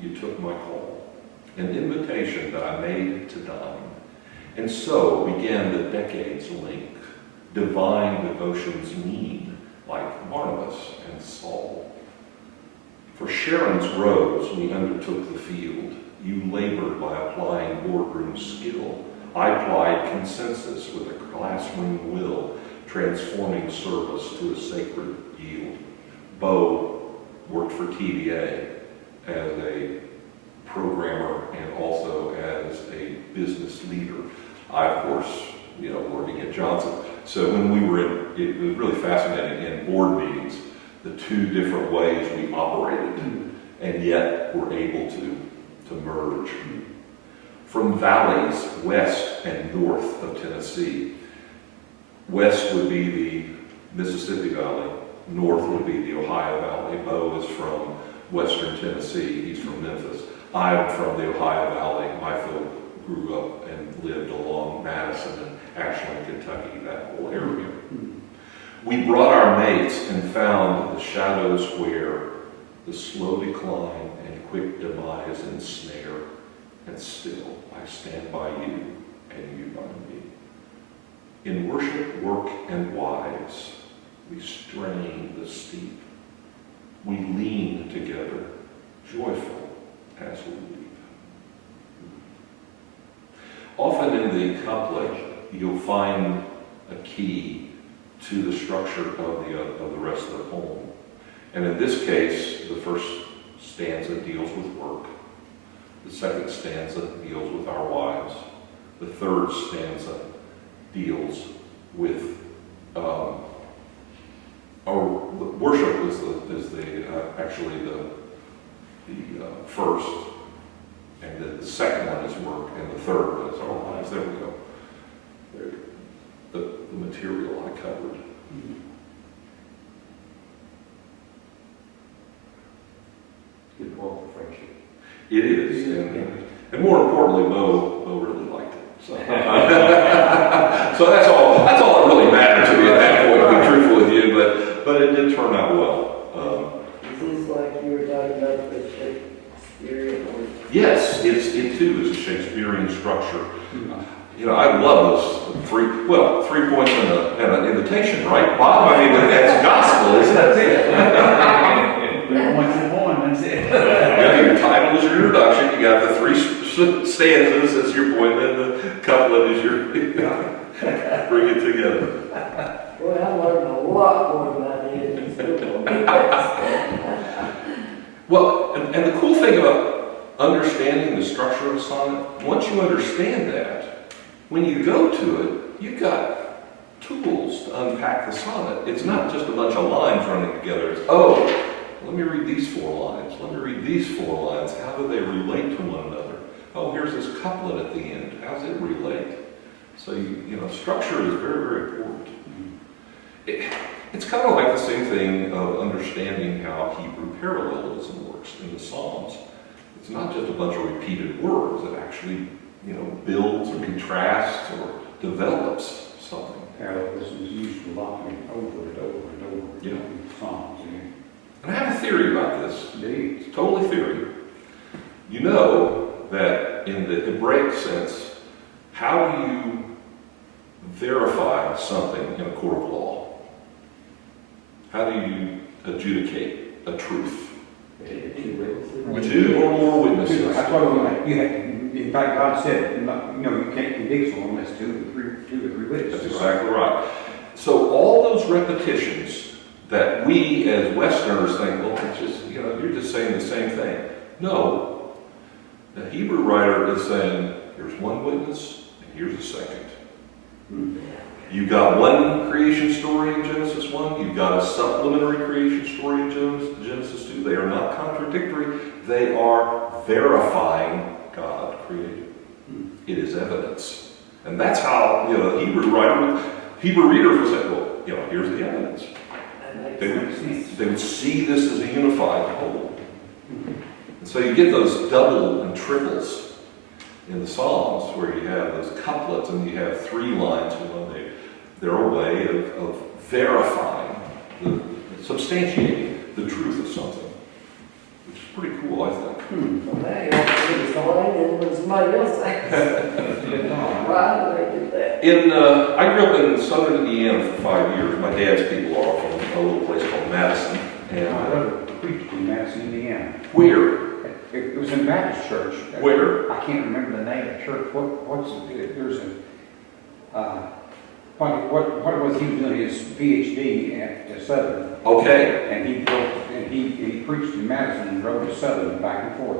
you took my call, an invitation that I made to dine. And so began the decades link, divine devotions mean, like Barnabas and Saul. For Sharon's rose, we undertook the field. You labored by applying boardroom skill. I plied consensus with a classroom will, transforming service to a sacred yield. Bo worked for TVA as a programmer and also as a business leader. I, of course, working at Johnson. So when we were it was really fascinating in board meetings, the 2 different ways we operated, and yet were able to merge. From valleys west and north of Tennessee, west would be the Mississippi Valley, north would be the Ohio Valley. Bo is from western Tennessee, he's from Memphis. I'm from the Ohio Valley. My folk grew up and lived along Madison and Ashland, Kentucky, that whole area. We brought our mates and found the shadows where the slow decline and quick demise ensnare, and still I stand by you and you by me. In worship, work, and wives, we strain the steep. We lean together, joyful as we leap. Often in the couplet, you'll find a key to the structure of the rest of the poem. And in this case, the first stanza deals with work. The second stanza deals with our wives. The third stanza deals with our worship is actually the first, and the second one is work, and the third one is our lives. There we go. There, the material I covered. Good poem for friendship. It is, and more importantly, Bo really liked it. So, so that's all that really mattered to me at that point, to be truthful with you. But it did turn out well. Is this like you were talking about the Shakespearean? Yes, it too is a Shakespearean structure. I love those 3 points and an invitation, right, Bob? I mean, that's gospel, isn't it? 3 points and 1, that's it. Yeah, your title is your introduction. You got the 3 stanzas as your point, and the couplet is your bring it together. Well, I learned a lot more about it in school. Well, and the cool thing about understanding the structure of a sonnet, once you understand that, when you go to it, you've got tools to unpack the sonnet. It's not just a bunch of lines running together. It's, let me read these 4 lines. Let me read these 4 lines. How do they relate to one another? Oh, here's this couplet at the end. How does it relate? So, structure is very, very important. It's kind of like the same thing of understanding how Hebrew parallelism works in the Psalms. It's not just a bunch of repeated words. It actually builds or contrasts or develops something. Parallelism is used a lot, over and over and over Yeah. in Psalms. And I have a theory about this. Indeed. It's totally theory. You know that in the Hebraic sense, how do you verify something in a court of law? How do you adjudicate a truth? Two or more witnesses. I told him, you have, in fact, God said, you can't convict someone unless two or three witnesses. That's exactly right. So all those repetitions that we as Westerners think, well, it's just, you're just saying the same thing. No. The Hebrew writer is saying, here's one witness, and here's a second. You've got one creation story in Genesis 1, you've got a supplementary creation story in Genesis 2. They are not contradictory, they are verifying God created. It is evidence. And that's how, the Hebrew readers would say, well, here's the evidence. They would see this as a unified whole. And so you get those double and triples in the Psalms where you have those couplets and you have three lines. They're a way of verifying, substantiating the truth of something, which is pretty cool, I think. Well, now you have to do the song, and when somebody else sings. Why do they do that? I grew up in southern Indiana for 5 years. My dad's people are from a little place called Madison. And My brother preached in Madison, Indiana. where? It was in Baptist church. Where? I can't remember the name of the church. There's what it was he was doing his PhD at Southern. Okay. And he preached in Madison and rode to Southern back and forth.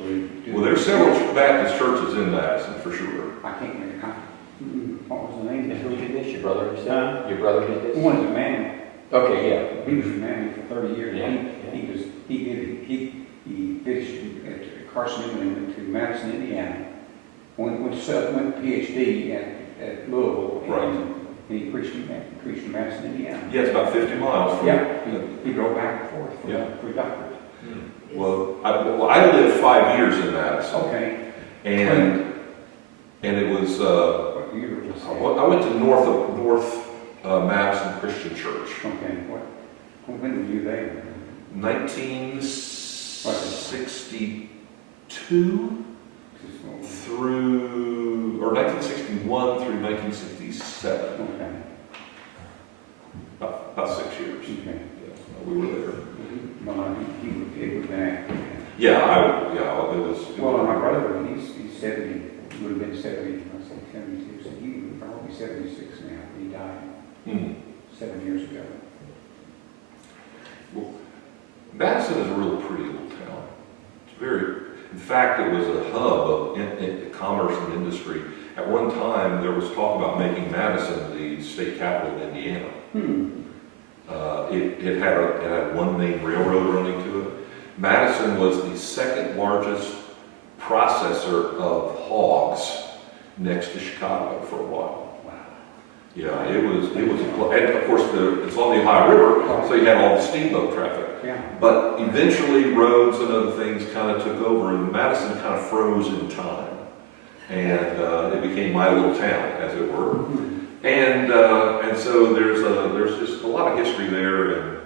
Well, there's several Baptist churches in Madison for sure. I can't remember. What was the name? And who did this? Your brother? Huh? Your brother did this? One is a man. Okay, yeah. He was in Miami for 30 years. Yeah. He finished at Carson and went to Madison, Indiana. Went to PhD at Louisville. Right. And he preached in Madison, Indiana. Yeah, it's about 50 miles from Yeah, he drove back and forth for a doctorate. Well, I lived 5 years in Madison. Okay. And it was, What year was that? I went to North Madison Christian Church. Okay. When were you there? 1962 through, or 1961 through 1967. Okay. About 6 years. Okay. Yeah, we were there. Well, he was back. Yeah, it was. Well, my brother, he's 70, he would have been 70, I said 72, so he would probably be 76 now. He died 7 years ago. Well, Madison is a real pretty little town. In fact, it was a hub of commerce and industry. At one time, there was talk about making Madison the state capital of Indiana. It had one main railroad running to it. Madison was the second largest processor of hogs next to Chicago for a while. Wow. Yeah, it was, and of course, it's on the Ohio River, so you had all the steamboat traffic. Yeah. But eventually, roads and other things kind of took over, and Madison kind of froze in time. And it became my little town, as it were. And so there's just a lot of history there, and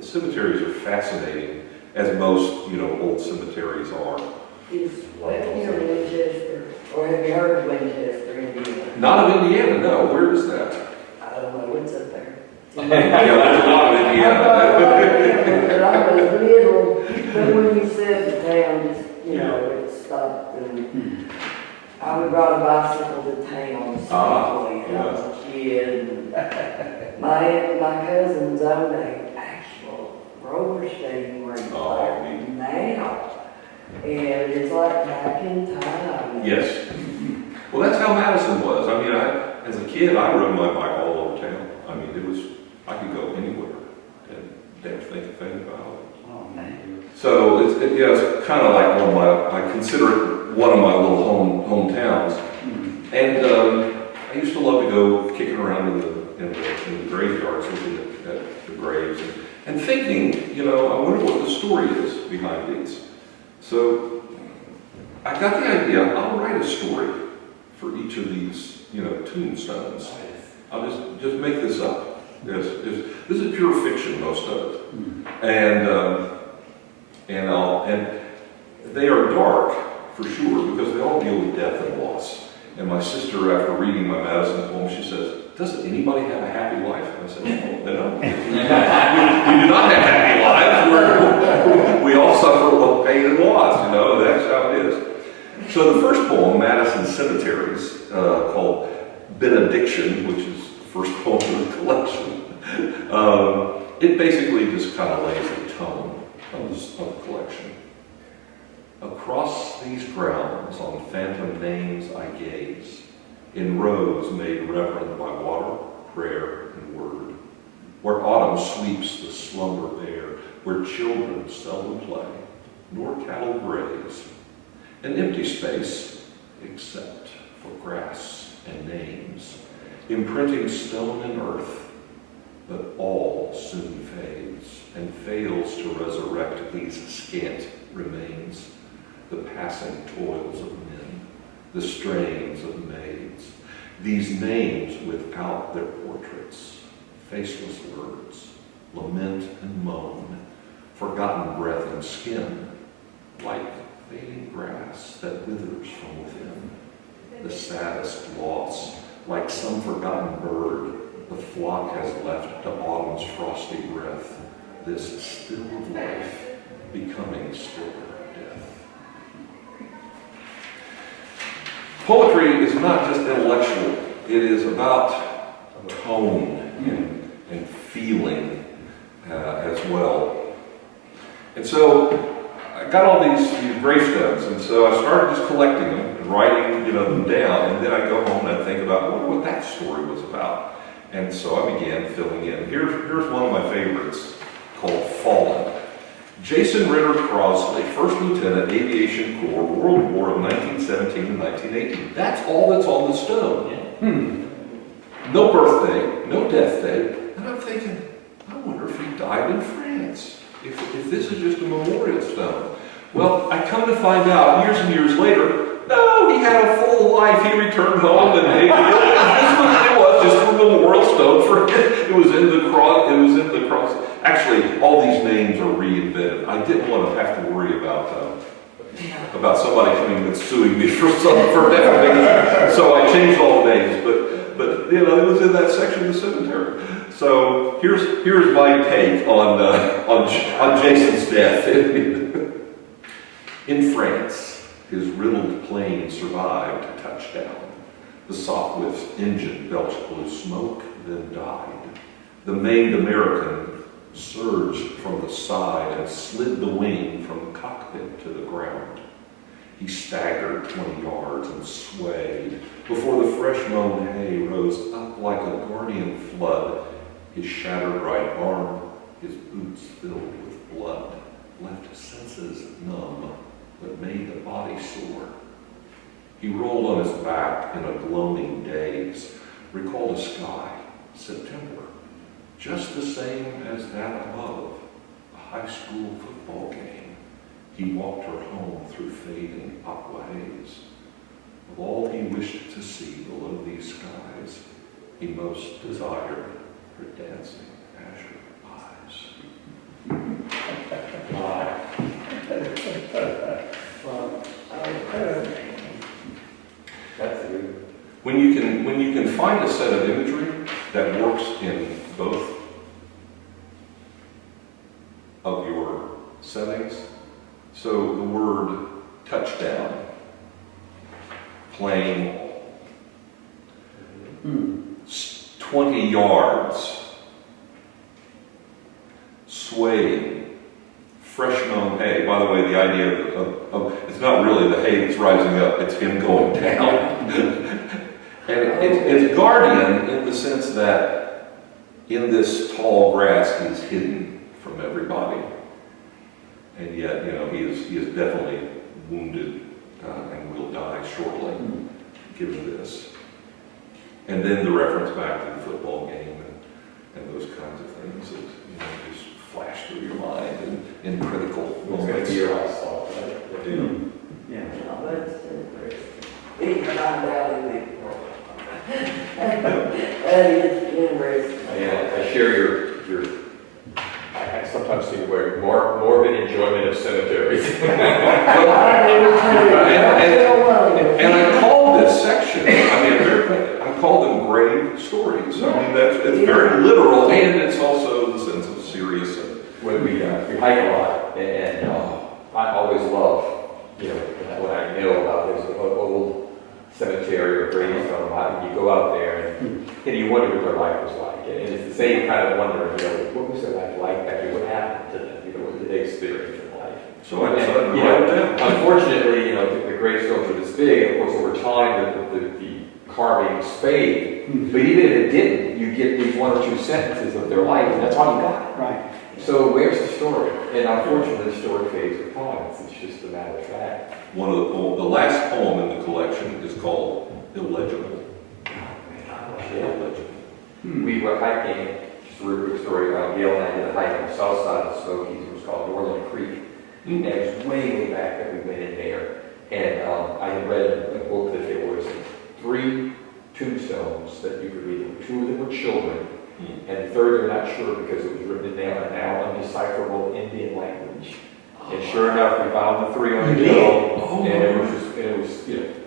cemeteries are fascinating, as most old cemeteries are. Is near Winchester, or have you heard of Winchester, Indiana? Not of Indiana, no. Where is that? I don't know, it's up there. Yeah, there's a lot of Indiana. But I was little, but when you said the town, just, it stopped, and I would ride a bicycle to town, when I was a kid. And my cousins owned an actual roller skating rink now. And it's like back in time. Yes. Well, that's how Madison was. I mean, as a kid, I rode my bike all over town. I mean, I could go anywhere and never think a thing about it. Oh, man. So it's kind of like I consider it one of my little hometowns. And I used to love to go kicking around in the graveyards, looking at the graves and thinking, I wonder what the story is behind these. So I got the idea, I'll write a story for each of these, tombstones. I'll just make this up. This is pure fiction, most of it. And they are dark, for sure, because they all deal with death and loss. And my sister, after reading my Madison poem, she says, doesn't anybody have a happy life? And I said, no. We do not have happy lives. We all suffer with pain and loss, that's how it is. So the first poem, Madison Cemeteries, called Benediction, which is the first poem in the collection, it basically just kind of lays the tone of the collection. Across these grounds on phantom names I gaze, in rows made reverend by water, prayer, and word, where autumn sweeps the slumber bare, where children seldom play, nor cattle graze, an empty space except for grass and names, imprinting stone and earth, but all soon fades and fails to resurrect these scant remains, the passing toils of men, the strains of maids, these names without their portraits, faceless words, lament and moan, forgotten breath and skin, like fading grass that withers from within, the saddest loss, like some forgotten bird, the flock has left to autumn's frosty breath, this stilled life becoming stiller death. Poetry is not just intellectual, it is about tone and feeling as well. And so I got all these gravestones, and so I started just collecting them and writing them down, and then I go home and I think about what that story was about. And so I began filling in. Here's one of my favorites called Fallen. Jason Ritter Crosley, First Lieutenant, Aviation Corps, World War of 1917 and 1918. That's all that's on the stone. No birthday, no death date. And I'm thinking, I wonder if he died in France, if this is just a memorial stone. Well, I come to find out years and years later, no, he had a full life. He returned home, and it was just a memorial stone for him. It was in the cross. Actually, all these names are reinvented. I didn't want to have to worry about somebody coming and suing me for defamation. So I changed all the names, but it was in that section of the cemetery. So here's my take on Jason's death. In France, his riddled plane survived touchdown. The Sopwith's engine belched blue smoke, then died. The maimed American surged from the side and slid the wing from the cockpit to the ground. He staggered 20 yards and swayed before the fresh-mown hay rose up like a guardian flood. His shattered right arm, his boots filled with blood, left his senses numb, but made the body sore. He rolled on his back in a gloaming daze, recalled a sky, September, just the same as that above, a high school football game. He walked her home through fading aqua haze. Of all he wished to see below these skies, he most desired her dancing azure eyes. That's good. When you can find a set of imagery that works in both of your settings, so the word touchdown, plane, 20 yards, swaying, fresh mown hay. By the way, the idea of it's not really the hay that's rising up, it's him going down. And it's guardian in the sense that in this tall grass he's hidden from everybody. And yet, he is definitely wounded and will die shortly, given this. And then the reference back to the football game and those kinds of things that just flash through your mind in critical It's going to moments. be your last thought, right? Yeah. Yeah. No, that's interesting. Even find out who they that is interesting. I share your, I sometimes see where morbid enjoyment of cemeteries. I do too. And I call this section, I call them grave stories. I mean, it's very literal, and it's also the sense of serious. When we hike a lot, and I always love, when I know about this old cemetery or gravestone, you go out there and you wonder what their life was like. And it's the same kind of wonder, what was their life like back then? What happened to them? What did they experience in life? So I decided to write it down. Unfortunately, the gravestones are this big, and of course over time the carvings fade. But even if it didn't, you get these 1 or 2 sentences of their life, and that's all you got. Right. So where's the story? And unfortunately, the story fades with time. It's just a matter of fact. One of the last poem in the collection is called Illegible. Illegible. We were hiking, just a real quick story, Gail and I did a hike on the south side of the Smokies. It was called Northern Creek. And it was way back that we went in there. And I had read in a book that there was 3 tombstones that you could read. 2 of them were children. And the third, they're not sure because it was written in now undecipherable Indian language. And sure enough, we found the 3 on the hill. And it was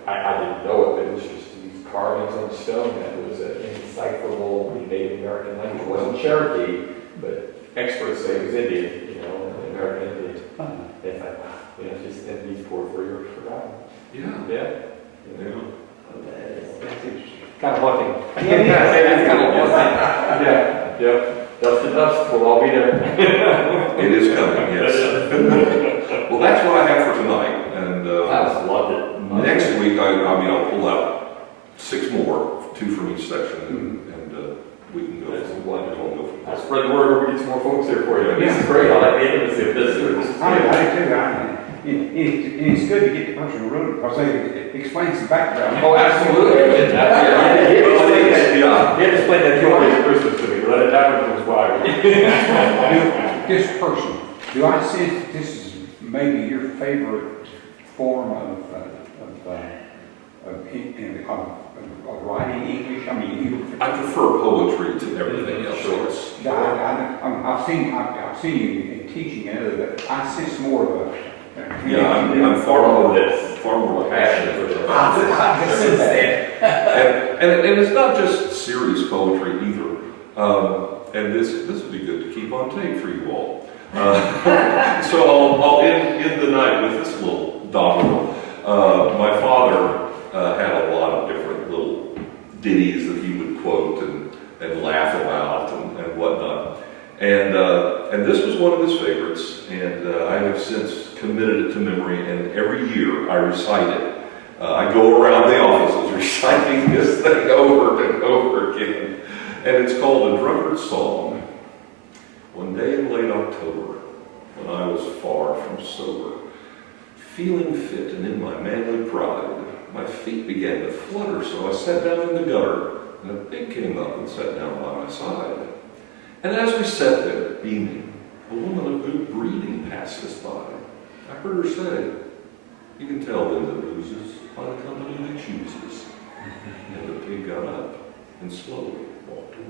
I didn't know it, but it was just these carvings on stone that was an indecipherable Native American language. It wasn't Cherokee, but experts say it was Indian, American Indian. It's like, wow, just and these poor 3 are forgotten. Yeah. That's interesting. Kind of haunting. Yeah, It's kind of haunting. Yeah. Dust to dust, we'll all be there. It is coming, yes. Well, that's what I have for tonight. And I just loved it. next week, I'll pull out 6 more, 2 from each section, and we can go. That's wonderful. We'll go from I'll there. spread the word, we get some more folks here for you. This is great. I like the intimacy of this. This is I great. do too. It's good to get the person who wrote it, because they explain some background. Oh, absolutely. He had to explain that 2 days Christmas to me. Let it down with his wife. This person, do I sense that this is maybe your favorite form of writing English? I mean, I prefer poetry to everything else. I've seen you in teaching and other, but I sense more of a. Yeah, I'm far more passionate. I just sense that. And it's not just serious poetry either. And this would be good to keep on tape for you all. So I'll end the night with this little doggerel. My father had a lot of different little ditties that he would quote and laugh about and whatnot. And this was one of his favorites, and I have since committed it to memory, and every year I recite it. I go around the offices reciting this thing over and over again. And it's called A Drunkard's Song. One day in late October, when I was far from sober, feeling fit and in my manly pride, my feet began to flutter, so I sat down in the gutter, and a pig came up and sat down by my side. And as we sat there, beaming, a woman of good breeding passed us by. I heard her say, "You can tell them that loses by the company they chooses." And the pig got up and slowly walked away.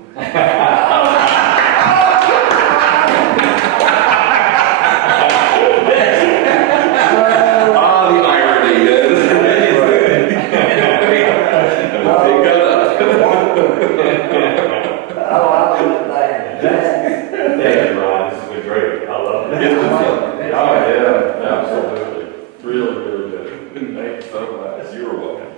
The irony. And the pig got up. Oh, I love that. Thank you, Ron. This has been great. I love it. It's been fun. Oh, yeah, absolutely. Really, really good. Thanks so much. You're welcome.